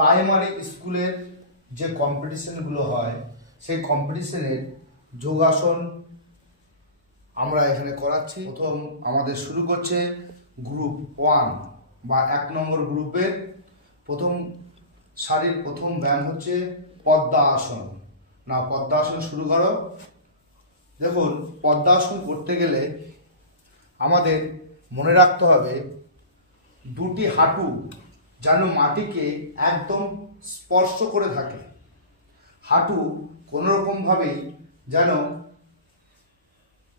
Primary স্কুলের যে কম্পিটিশনগুলো হয় সেই কম্পিটিশনের যোগাসন আমরা এখানে করাচ্ছি। প্রথম আমাদের শুরু করছে গ্রুপ 1 বা 1 নম্বর গ্রুপের প্রথম সারির প্রথম ব্যায়াম হচ্ছে পদ্মাসন। না, পদ্মাসন শুরু করো। দেখুন, পদ্মাসন করতে গেলে আমাদের মনে রাখতে হবে দুটি হাঁটু যেন মাটিকে একদম স্পর্শ করে থাকে। হাঁটু কোনো রকম ভাবেই যেন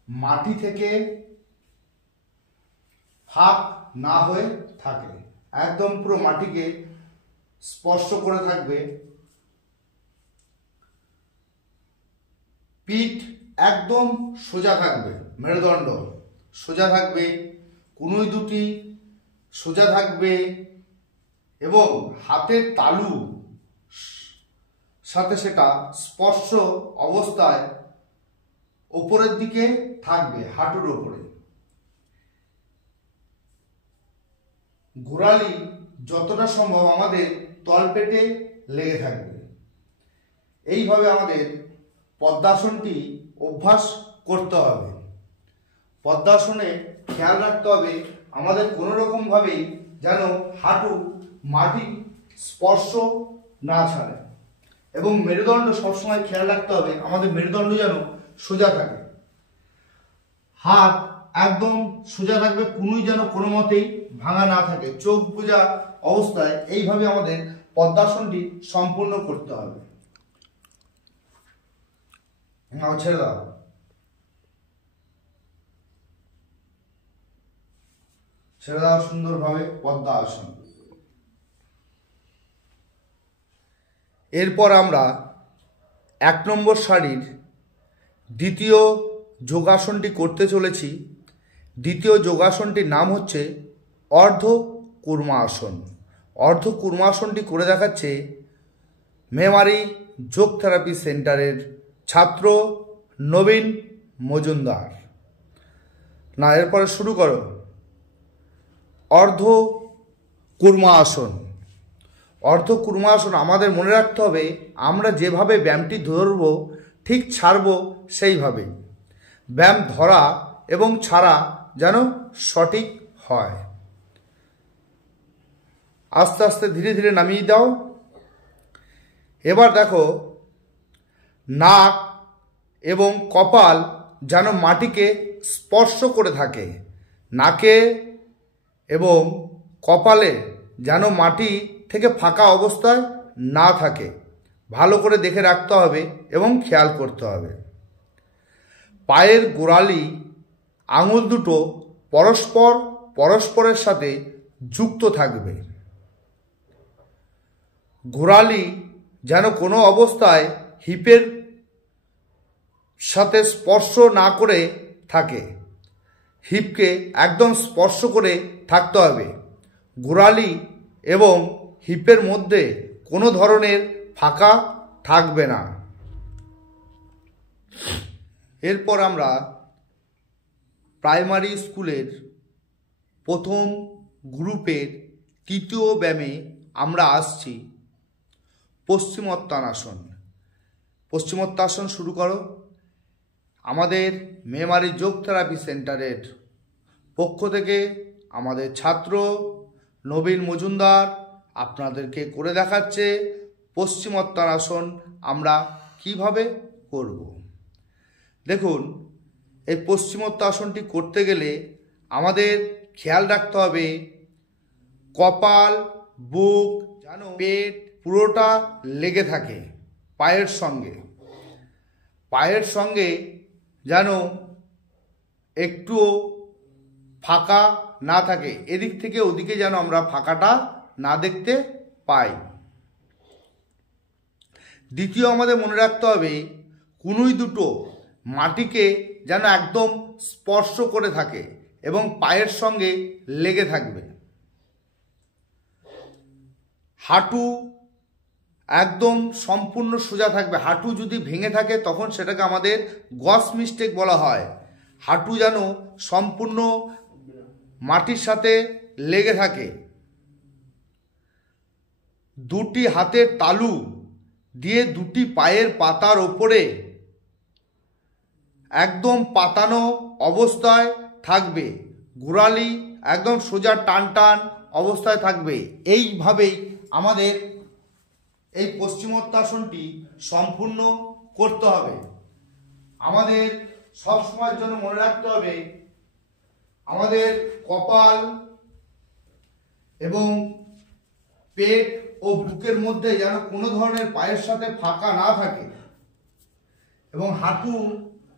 মাটি থেকে ফাঁক না হয়ে থাকে, একদম পুরো মাটিকে স্পর্শ করে থাকবে। পিঠ একদম সোজা থাকবে, মেরুদণ্ড সোজা থাকবে, কনুই দুটি সোজা থাকবে এবং হাতের তালু সাথে সেটা স্পর্শ অবস্থায় ওপরের দিকে থাকবে, হাঁটুর ওপরে। গোড়ালি যতটা সম্ভব আমাদের তলপেটে লেগে থাকবে। এইভাবে আমাদের পদ্মাসনটি অভ্যাস করতে হবে। পদ্মাসনে খেয়াল রাখতে হবে আমাদের কোনো রকম ভাবেই যেন হাঁটু মাটি স্পর্শ না ছাড়ে এবং মেরুদণ্ড সবসময় খেয়াল রাখতে হবে আমাদের মেরুদণ্ড যেন সোজা থাকে। হাত একদম সোজা থাকবে, কনুই যেন কোনো মতেই ভাঙা না থাকে, চোখ বোঝা অবস্থায় এইভাবে আমাদের পদ্মাসনটি সম্পূর্ণ করতে হবে। ছেড়ে দাও। ছেড়ে দাও সুন্দরভাবে পদ্মাসন। এরপর আমরা 1 নম্বর সারির দ্বিতীয় যোগাসনটি করতে চলেছি। দ্বিতীয় যোগাসনটির নাম হচ্ছে অর্ধ কুর্মাসন। অর্ধ কুর্মাসনটি করে দেখাচ্ছে মেমারি যোগ থেরাপি সেন্টারের ছাত্র নবীন মজুমদার। না, এরপরে শুরু করো। অর্ধ কুর্মাসন। অর্ধ কুর্মাসন আমাদের মনে রাখতে হবে আমরা যেভাবে ব্যায়ামটি ধরব ঠিক ছাড়ব সেইভাবে। ব্যায়াম ধরা এবং ছাড়া যেন সঠিক হয়। আস্তে আস্তে ধীরে ধীরে নামিয়ে দাও। এবার দেখো, নাক এবং কপাল যেন মাটিকে স্পর্শ করে থাকে। নাকে এবং কপালে যেন মাটি থেকে ফাঁকা অবস্থায় না থাকে, ভালো করে দেখে রাখতে হবে এবং খেয়াল করতে হবে। পায়ের গোড়ালি আঙুল দুটো পরস্পরের সাথে যুক্ত থাকবে। গোড়ালি যেন কোনো অবস্থায় হিপের সাথে স্পর্শ না করে থাকে, হিপকে একদম স্পর্শ করে থাকতে হবে। গোড়ালি এবং হিপের মধ্যে কোনো ধরনের ফাঁকা থাকবে না। এরপর আমরা প্রাইমারি স্কুলের প্রথম গ্রুপের তৃতীয় ব্যায়ামে আমরা আসছি পশ্চিমোত্তানাসন। পশ্চিমোত্তানাসন শুরু করো। আমাদের মেমারি যোগ থেরাপি সেন্টারের পক্ষ থেকে আমাদের ছাত্র নবীন মজুমদার আপনাদেরকে করে দেখাচ্ছে পশ্চিমোত্তানাসন আমরা কিভাবে করব। দেখুন, এই পশ্চিমোত্তানাসনটি করতে গেলে আমাদের খেয়াল রাখতে হবে কপাল, বুক, যেন পেট পুরোটা লেগে থাকে পায়ের সঙ্গে। পায়ের সঙ্গে যেন একটুও ফাঁকা না থাকে, এদিক থেকে ওদিকে যেন আমরা ফাঁকাটা না দেখতে পাই। দ্বিতীয় আমাদের মনে রাখতে হবে কনুই দুটো মাটিকে যেন একদম স্পর্শ করে থাকে এবং পায়ের সঙ্গে লেগে থাকবে। হাঁটু একদম সম্পূর্ণ সোজা থাকবে। হাঁটু যদি ভেঙে থাকে তখন সেটাকে আমাদের গস মিস্টেক বলা হয়। হাঁটু যেন সম্পূর্ণ মাটির সাথে লেগে থাকে। দুটি হাতের তালু দিয়ে দুটি পায়ের পাতার ওপরে একদম পাতানো অবস্থায় থাকবে, গোড়ালি একদম সোজা টান টান অবস্থায় থাকবে। এইভাবেই আমাদের এই পশ্চিমোত্তাসনটি সম্পূর্ণ করতে হবে। আমাদের সব সময়ের জন্য মনে রাখতে হবে আমাদের কপাল এবং পেট ও বুকের মধ্যে যেন কোনো ধরনের পায়ের সাথে ফাঁকা না থাকে এবং হাঁটু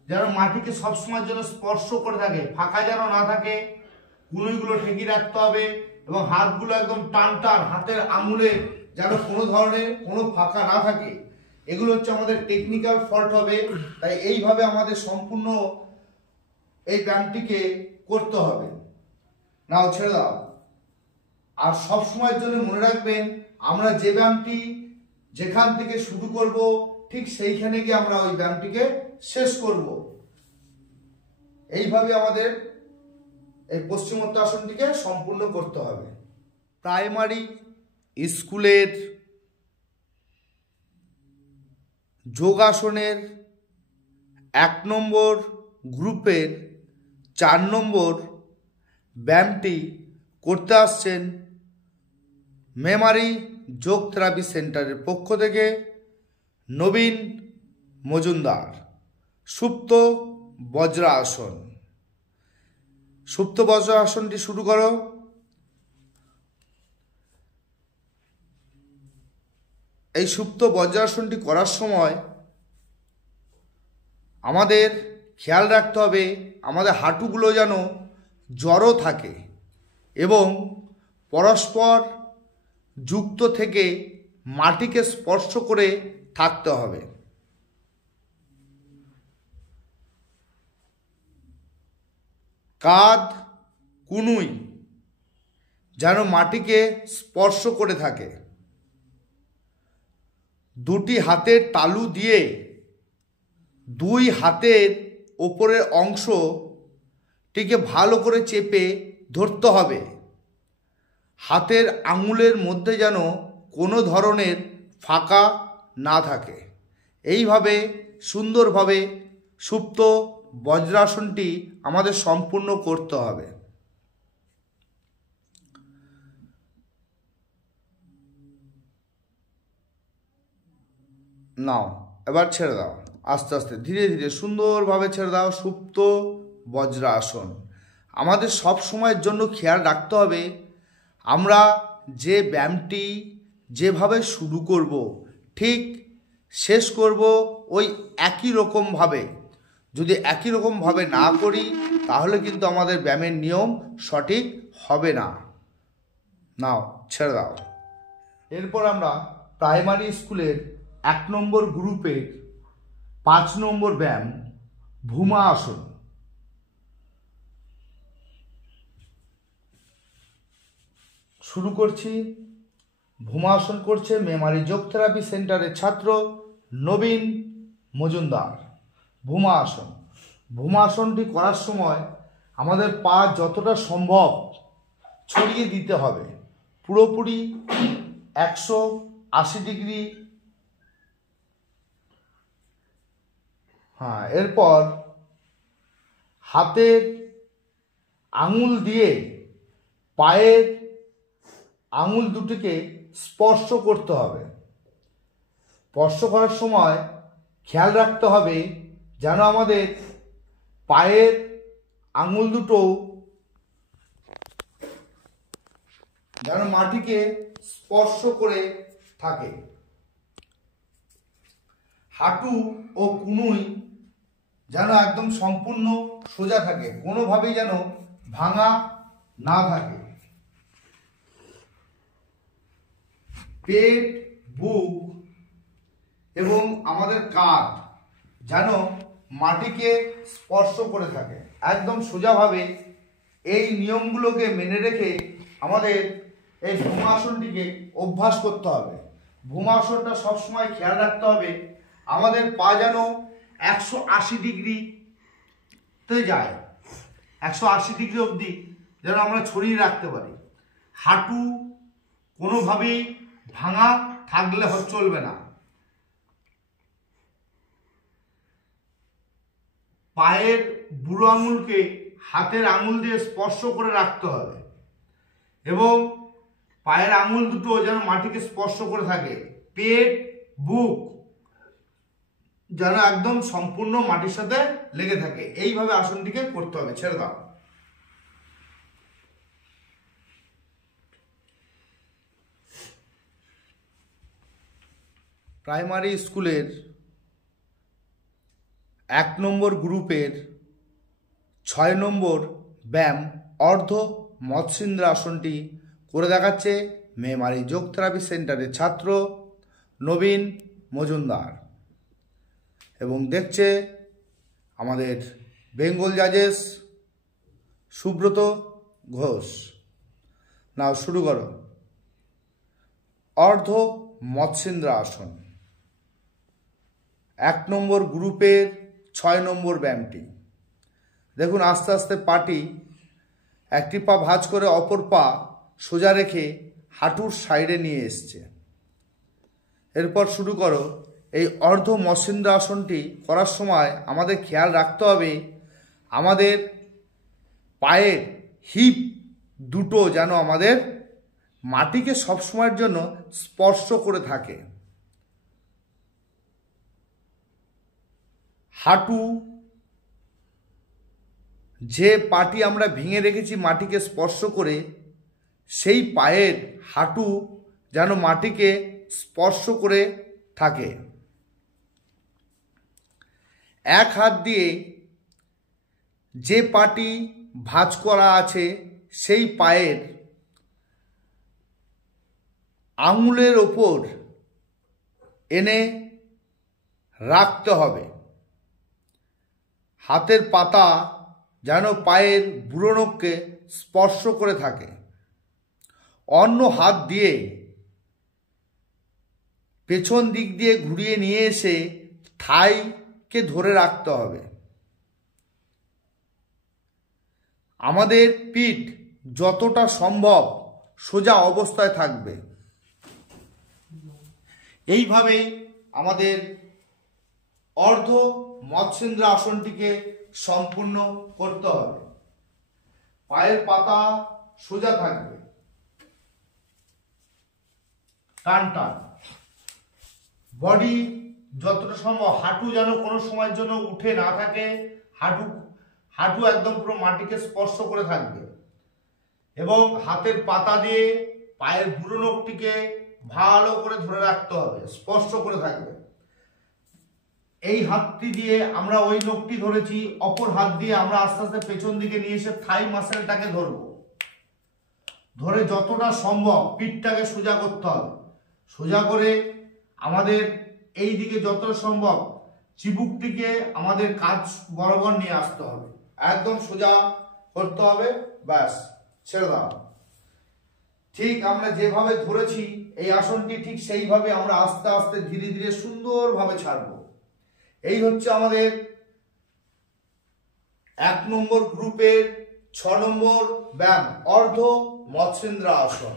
যেন মাটিকে সবসময়ের জন্য স্পর্শ করে থাকে, ফাঁকা যেন না থাকে। কুনুইগুলো ঠেকিয়ে রাখতে হবে এবং হাতগুলো একদম টান টান, হাতের আঙুলে যেন কোনো ধরনের কোনো ফাঁকা না থাকে। এগুলো হচ্ছে আমাদের টেকনিক্যাল ফল্ট হবে। তাই এইভাবে আমাদের সম্পূর্ণ এই ব্যায়ামটিকে করতে হবে। নাও ছেড়ে দাও। আর সব সময়ের জন্য মনে রাখবেন আমরা যে ব্যায়ামটি যেখান থেকে শুরু করব ঠিক সেইখানে গিয়ে আমরা ওই ব্যায়ামটিকে শেষ করব। এইভাবে আমাদের এই পশ্চিমোত্তাসনটিকে সম্পূর্ণ করতে হবে। প্রাইমারি স্কুলের যোগাসনের 1 নম্বর গ্রুপের 4 নম্বর ব্যায়ামটি করতে আসছেন মেমারি যোগ থেরাপি সেন্টারের পক্ষ থেকে নবীন মজুমদার। সুপ্ত বজ্রাসন। সুপ্ত বজ্রাসনটি শুরু করো। এই সুপ্ত বজ্রাসনটি করার সময় আমাদের খেয়াল রাখতে হবে আমাদের হাঁটুগুলো যেন জড়ো থাকে এবং পরস্পর যুক্ত থেকে মাটিকে স্পর্শ করে থাকতে হবে। কাঁধ কুনুই যেন মাটিকে স্পর্শ করে থাকে। দুটি হাতের তালু দিয়ে দুই হাতের ওপরের অংশটিকে ভালো করে চেপে ধরতে হবে। হাতের আঙুলের মধ্যে যেন কোনো ধরনের ফাঁকা না থাকে। এইভাবে সুন্দরভাবে সুপ্ত বজ্রাসনটি আমাদের সম্পূর্ণ করতে হবে। নাও এবার ছেড়ে দাও, আস্তে আস্তে ধীরে ধীরে সুন্দরভাবে ছেড়ে দাও। সুপ্ত বজ্রাসন। আমাদের সব সময়ের জন্য খেয়াল রাখতে হবে আমরা যে ব্যায়ামটি যেভাবে শুরু করব ঠিক শেষ করব ওই একই রকমভাবে। যদি একই রকমভাবে না করি তাহলে কিন্তু আমাদের ব্যায়ামের নিয়ম সঠিক হবে না। নাও ছেড়ে দাও। এরপর আমরা প্রাইমারি স্কুলের 1 নম্বর গ্রুপের 5 নম্বর ব্যায়াম ভূমা আসন শুরু করছি। ভূমা আসন করছে মেমারি যোগ থেরাপি সেন্টারের ছাত্র নবীন মজুমদার। ভূমা আসন। ভূমা আসনটি করার সময় আমাদের পা যতটা সম্ভব ছড়িয়ে দিতে হবে, পুরোপুরি 180 ডিগ্রি। এরপর হাতের আঙুল দিয়ে পায়ের আঙুল দুটিকে স্পর্শ করতে হবে। স্পর্শ করার সময় খেয়াল রাখতে হবে যেন আমাদের পায়ের আঙুল দুটো যেন মাটিকে স্পর্শ করে থাকে। হাঁটু ও কুনুই যেন একদম সম্পূর্ণ সোজা থাকে, কোনোভাবেই যেন ভাঙা না থাকে। পেট, বুক এবং আমাদের কাঁধ যেন মাটিকে স্পর্শ করে থাকে একদম সোজাভাবে। এই নিয়মগুলোকে মেনে রেখে আমাদের এই ভূমাসনটিকে অভ্যাস করতে হবে। ভূমাসনটা সবসময় খেয়াল রাখতে হবে আমাদের পা যেন 180 ডিগ্রিতে যায়, 180 ডিগ্রি অবধি যেন আমরা ছড়িয়ে রাখতে পারি। হাঁটু কোনোভাবেই ভাঙা থাকলে চলবে না। পায়ের বুড়ো আঙুলকে হাতের আঙুল দিয়ে স্পর্শ করে রাখতে হবে এবং পায়ের আঙুল দুটো যেন মাটিকে স্পর্শ করে থাকে। পেট, বুক যেন একদম সম্পূর্ণ মাটির সাথে লেগে থাকে। এইভাবে আসনটিকে করতে হবে। ছেড়ে দাও। প্রাইমারি স্কুলের 1 নম্বর গ্রুপের 6 নম্বর ব্যায়াম অর্ধ মৎস্যেন্দ্র আসনটি করে দেখাচ্ছে মেমারি যোগ থেরাপি সেন্টারের ছাত্র নবীন মজুমদার এবং দেখছে আমাদের বেঙ্গল জাজেস সুব্রত ঘোষ। নাও শুরু করো। অর্ধ মৎস্যেন্দ্র আসন 1 নম্বর গ্রুপের 6 নম্বর ব্যায়ামটি। দেখুন আস্তে আস্তে পাটি একটি পা ভাঁজ করে অপর পা সোজা রেখে হাঁটুর সাইডে নিয়ে এসছে। এরপর শুরু করো। এই অর্ধ মৎস্যেন্দ্র আসনটি করার সময় আমাদের খেয়াল রাখতে হবে আমাদের পায়ের হিপ দুটো যেন আমাদের মাটিকে সবসময়ের জন্য স্পর্শ করে থাকে। হাঁটু যে পাটি আমরা ভেঙে রেখেছি মাটিকে স্পর্শ করে, সেই পায়ের হাঁটু যেন মাটিকে স্পর্শ করে থাকে। এক হাত দিয়ে যে পাটি ভাঁজ করা আছে সেই পায়ের আঙুলের ওপর এনে রাখতে হবে। হাতের পাতা যেন পায়ের বুড়ো নখকে স্পর্শ করে থাকে। অন্য হাত দিয়ে পেছন দিক দিয়ে ঘুরিয়ে নিয়ে এসে থাইকে ধরে রাখতে হবে। আমাদের পিঠ যতটা সম্ভব সোজা অবস্থায় থাকবে। এইভাবেই আমাদের অর্ধ মৎস্যেন্দ্র আসনটিকে সম্পূর্ণ করতে হবে। পায়ের পাতা সোজা থাকবে, টান টান। বডি যতটা সম্ভব হাঁটু যেন কোনো সময়ের জন্য উঠে না থাকে। হাঁটু একদম পুরো মাটিকে স্পর্শ করে থাকবে এবং হাতের পাতা দিয়ে পায়ের বুড়ো নখটিকে ভালো করে ধরে রাখতে হবে, স্পর্শ করে থাকবে। এই হাতটি দিয়ে আমরা ওই নখটি ধরেছি, অপর হাত দিয়ে আমরা আস্তে আস্তে পেছন দিকে নিয়ে এসে থাই মাসেলটাকে ধরবো। ধরে যতটা সম্ভব পিঠটাকে সোজা করতে হবে। সোজা করে আমাদের এই দিকে যতটা সম্ভব চিবুকটিকে আমাদের কাঁধ বরাবর নিয়ে আসতে হবে, একদম সোজা করতে হবে। ব্যাস, ছেড়ে দাও। ঠিক আমরা যেভাবে ধরেছি এই আসনটি ঠিক সেইভাবে আমরা আস্তে আস্তে ধীরে ধীরে সুন্দরভাবে ছাড়বো। এই হচ্ছে আমাদের 1 নম্বর গ্রুপের 6 নম্বর ব্যায়াম অর্ধ মৎস্যেন্দ্র আসন।